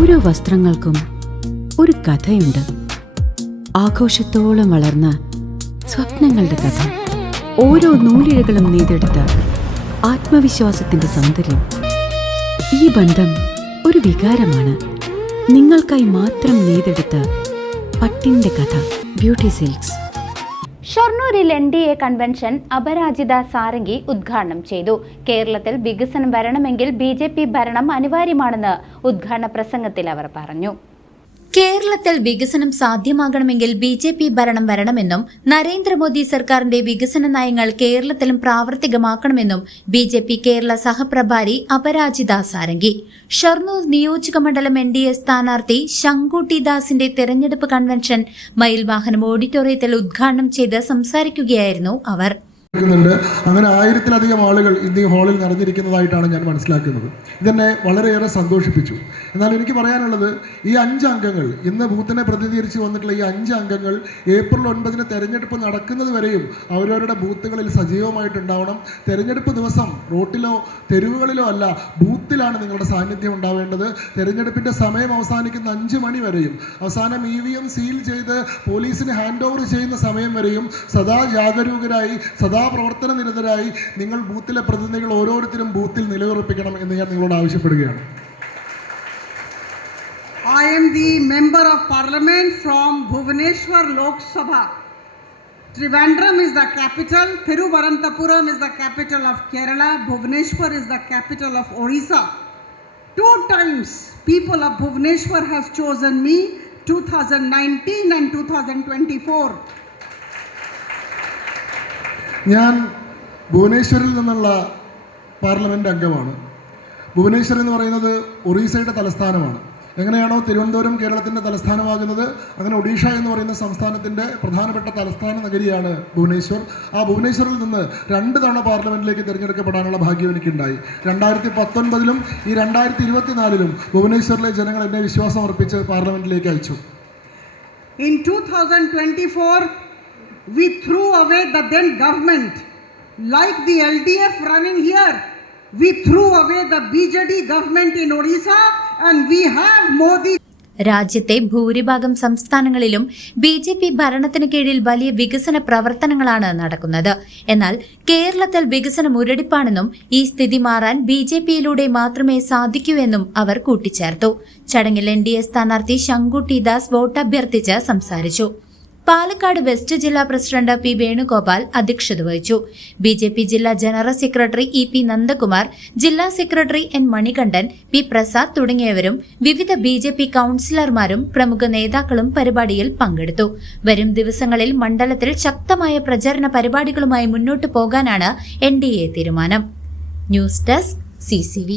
ഓരോ വസ്ത്രങ്ങൾക്കും ഒരു കഥയുണ്ട്. ആഘോഷത്തോളം വളർന്ന സ്വപ്നങ്ങളുടെ കഥ. ഓരോ നൂലിഴകളും നെയ്തെടുത്ത ആത്മവിശ്വാസത്തിന്റെ സൗന്ദര്യം. ഈ ബന്ധം ഒരു വികാരമാണ്. നിങ്ങൾക്കായി മാത്രം നെയ്തെടുത്ത പട്ടിന്റെ കഥ. Beauty silks. ഷൊർണൂരിൽ NDA കൺവെൻഷൻ അപരാജിത സാരംഗി ഉദ്ഘാടനം ചെയ്തു. കേരളത്തിൽ വികസനം വരണമെങ്കിൽ BJP ഭരണം അനിവാര്യമാണെന്ന് ഉദ്ഘാടന പ്രസംഗത്തിൽ അവർ പറഞ്ഞു. കേരളത്തിൽ വികസനം സാധ്യമാകണമെങ്കിൽ BJP ഭരണം വരണമെന്നും നരേന്ദ്രമോദി സർക്കാരിന്റെ വികസന നയങ്ങൾ കേരളത്തിലും പ്രാവർത്തികമാക്കണമെന്നും BJP കേരള സഹപ്രഭാരി അപരാജിത സാരംഗി ഷൊർണൂർ നിയോജകമണ്ഡലം NDA സ്ഥാനാർത്ഥി ശങ്കുട്ടി ദാസിന്റെ തെരഞ്ഞെടുപ്പ് കൺവെൻഷൻ മയിൽവാഹനം ഓഡിറ്റോറിയത്തിൽ ഉദ്ഘാടനം ചെയ്ത് സംസാരിക്കുകയായിരുന്നു അവർ. അങ്ങനെ 1000-ലധികം ആളുകൾ ഇന്ന് ഈ ഹാളിൽ നിറഞ്ഞിരിക്കുന്നതായിട്ടാണ് ഞാൻ മനസ്സിലാക്കുന്നത്. ഇതെന്നെ വളരെയേറെ സന്തോഷിപ്പിച്ചു. എന്നാൽ എനിക്ക് പറയാനുള്ളത്, ഈ 5 അംഗങ്ങൾ ഇന്ന് ബൂത്തിനെ പ്രതിനിധീകരിച്ച് വന്നിട്ടുള്ള ഈ 5 അംഗങ്ങൾ ഏപ്രിൽ 9 തെരഞ്ഞെടുപ്പ് നടക്കുന്നത് വരെയും അവരവരുടെ ബൂത്തുകളിൽ സജീവമായിട്ടുണ്ടാവണം. തെരഞ്ഞെടുപ്പ് ദിവസം റോട്ടിലോ തെരുവുകളിലോ അല്ല, ബൂത്തിലാണ് നിങ്ങളുടെ സാന്നിധ്യം ഉണ്ടാവേണ്ടത്. തെരഞ്ഞെടുപ്പിൻ്റെ സമയം അവസാനിക്കുന്ന 5 മണി വരെയും അവസാനം EVM സീൽ ചെയ്ത് പോലീസിന് ഹാൻഡ് ഓവർ ചെയ്യുന്ന സമയം വരെയും സദാ ജാഗരൂകരായി പ്രവർത്തന നിരതരായി നിങ്ങൾ ബൂത്തിലെ പ്രതിനിധികൾ ഓരോരുത്തരും ബൂത്തിൽ നിലയുറപ്പിക്കണം എന്ന് ഞാൻ നിങ്ങളോട് ആവശ്യപ്പെടുകയാണ്. I am the member of parliament from Bhubaneswar Lok Sabha. Trivandrum is the capital, Thiruvananthapuram is the capital of Kerala, Bhubaneswar is the capital of Odisha. 2 times people of Bhubaneswar have chosen me, 2019 and 2024. ഞാൻ ഭുവനേശ്വറിൽ നിന്നുള്ള parliament അംഗമാണ്. ഭുവനേശ്വർ എന്ന് പറയുന്നത് ഒറീസയുടെ തലസ്ഥാനമാണ്. എങ്ങനെയാണോ തിരുവനന്തപുരം കേരളത്തിൻ്റെ തലസ്ഥാനമാകുന്നത്, അങ്ങനെ ഒഡീഷ എന്ന് പറയുന്ന സംസ്ഥാനത്തിൻ്റെ പ്രധാനപ്പെട്ട തലസ്ഥാന നഗരിയാണ് ഭുവനേശ്വർ. ആ ഭുവനേശ്വറിൽ നിന്ന് 2 തവണ പാർലമെൻറ്റിലേക്ക് തിരഞ്ഞെടുക്കപ്പെടാനുള്ള ഭാഗ്യം എനിക്കുണ്ടായി. 2019 ഈ 2024 ഭുവനേശ്വറിലെ ജനങ്ങൾ എന്നെ വിശ്വാസം അർപ്പിച്ച് പാർലമെൻറ്റിലേക്ക് അയച്ചു. In 2024 we threw away the then government, like the LDF running here. We threw away the BJD government in Odisha and we have Modi. രാജ്യത്തെ ഭൂരിഭാഗം സംസ്ഥാനങ്ങളിലും BJP ഭരണത്തിന് കീഴിൽ വലിയ വികസന പ്രവർത്തനങ്ങളാണ് നടക്കുന്നത്. എന്നാൽ കേരളത്തിൽ വികസനം മുരടിപ്പാണെന്നും ഈ സ്ഥിതി മാറാൻ BJPയിലൂടെ മാത്രമേ സാധിക്കൂ എന്നും അവർ കൂട്ടിച്ചേർത്തു. ചടങ്ങിൽ NDA സ്ഥാനാർത്ഥി ശങ്കുട്ടി ദാസ് വോട്ട് അഭ്യർത്ഥിച്ച് സംസാരിച്ചു. പാലക്കാട് വെസ്റ്റ് ജില്ലാ പ്രസിഡന്റ് P. വേണുഗോപാൽ അധ്യക്ഷത വഹിച്ചു. BJP ജില്ലാ ജനറൽ സെക്രട്ടറി EP. നന്ദകുമാർ, ജില്ലാ secretary N. Manikandan, P. Prasad തുടങ്ങിയവരും വിവിധ BJP കൌൺസിലർമാരും പ്രമുഖ നേതാക്കളും പരിപാടിയിൽ പങ്കെടുത്തു. വരും ദിവസങ്ങളിൽ മണ്ഡലത്തിൽ ശക്തമായ പ്രചരണ പരിപാടികളുമായി മുന്നോട്ടു പോകാനാണ് NDA തീരുമാനം. News desk CCV.